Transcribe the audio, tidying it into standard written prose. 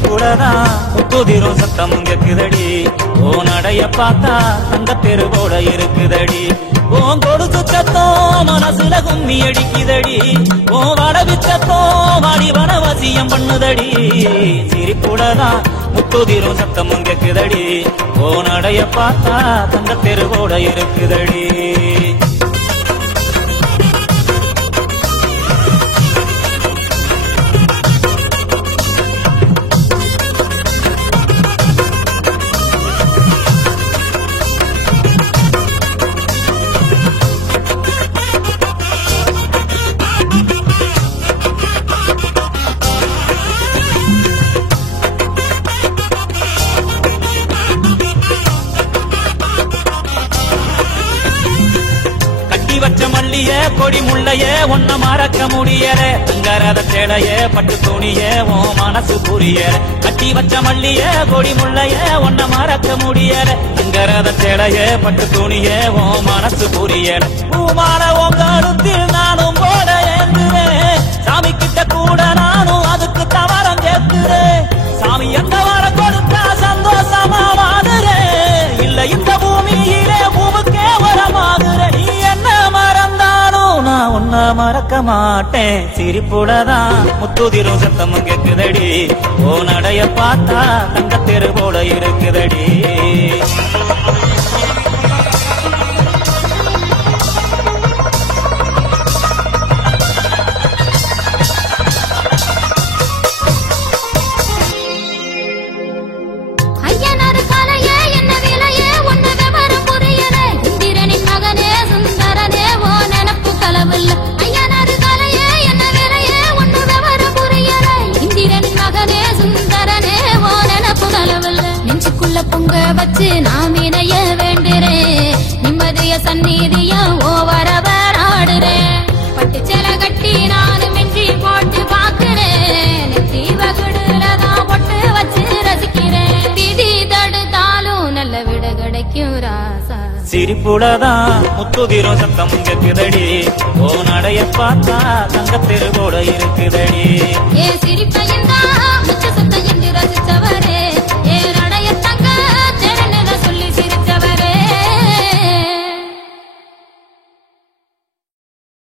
சிரிப்புலதான் முத்துதிரும் சத்தமும் கேக்குதடி ஓ நடைய பார்த்தா தங்க தெருவோட இருக்குதடி ஓன் கொடுத்து சத்தம் மனசுல கும்மி அடிக்குதடி ஓ வடவி சத்தம் வாடி வனவசியம் பண்ணுதடி சிரிப்புலதான் முத்துதிரும் சத்தமும் கேக்குதடி ஓ நடைய பார்த்தா தங்க தெருவோட இருக்குதடி வச்ச மல்லிய கொடி முள்ளைய ஒன்ன மறக்க முடியல தங்கரத சேலைய பட்டு துணிய ஓ மனசு புரியல கட்டி வச்ச மல்லிய கொடி முள்ளைய ஒன்ன மறக்க முடியல தங்கரத சேலைய பட்டு துணிய ஓ மனசு புரியல பூமான உங்களுத்தில் நானும் போட ஏந்துறேன் சாமி கிட்ட கூட நானும் அதுக்கு தவறம் கேட்கிறேன் சாமி எந்த வர கொடுத்தா சந்தோஷமா வாடுறேன் இல்ல இந்த பூமியிலே பூவுக்கே வரமாகுறேன் நீ என்ன மறந்தாலும் நான் உன்ன மறக்க மாட்டேன் சிரிப்புலதான் முத்துதிரும் சத்தமும் கேக்குதடி ஓ நடைய பார்த்தா தங்க தெருவோட இருக்குதடி பொங்க வச்சு நாம் இணைய வேண்டுறேன் நிம்மதிய சந்நிதிய ஓவரவர் ஆடுறேன் பட்டு செல கட்டி நானும் மிஞ்சி போட்டு பாக்குறேன் நெத்தி வகுடுலதான் பொட்டு வச்சு ரசிக்கிறேன் திதி தடுத்தாலும் நல்ல விட கிடைக்கும் ராசா சிரிப்புலதான் முத்துதிரும் சத்தமும் கேக்குதடி ஓ நடைய பார்த்தா தங்க தெருவோட இருக்குதடி ஏ சிரிப்பையந்தா முச்ச சத்தம் என்று ரசிச்சா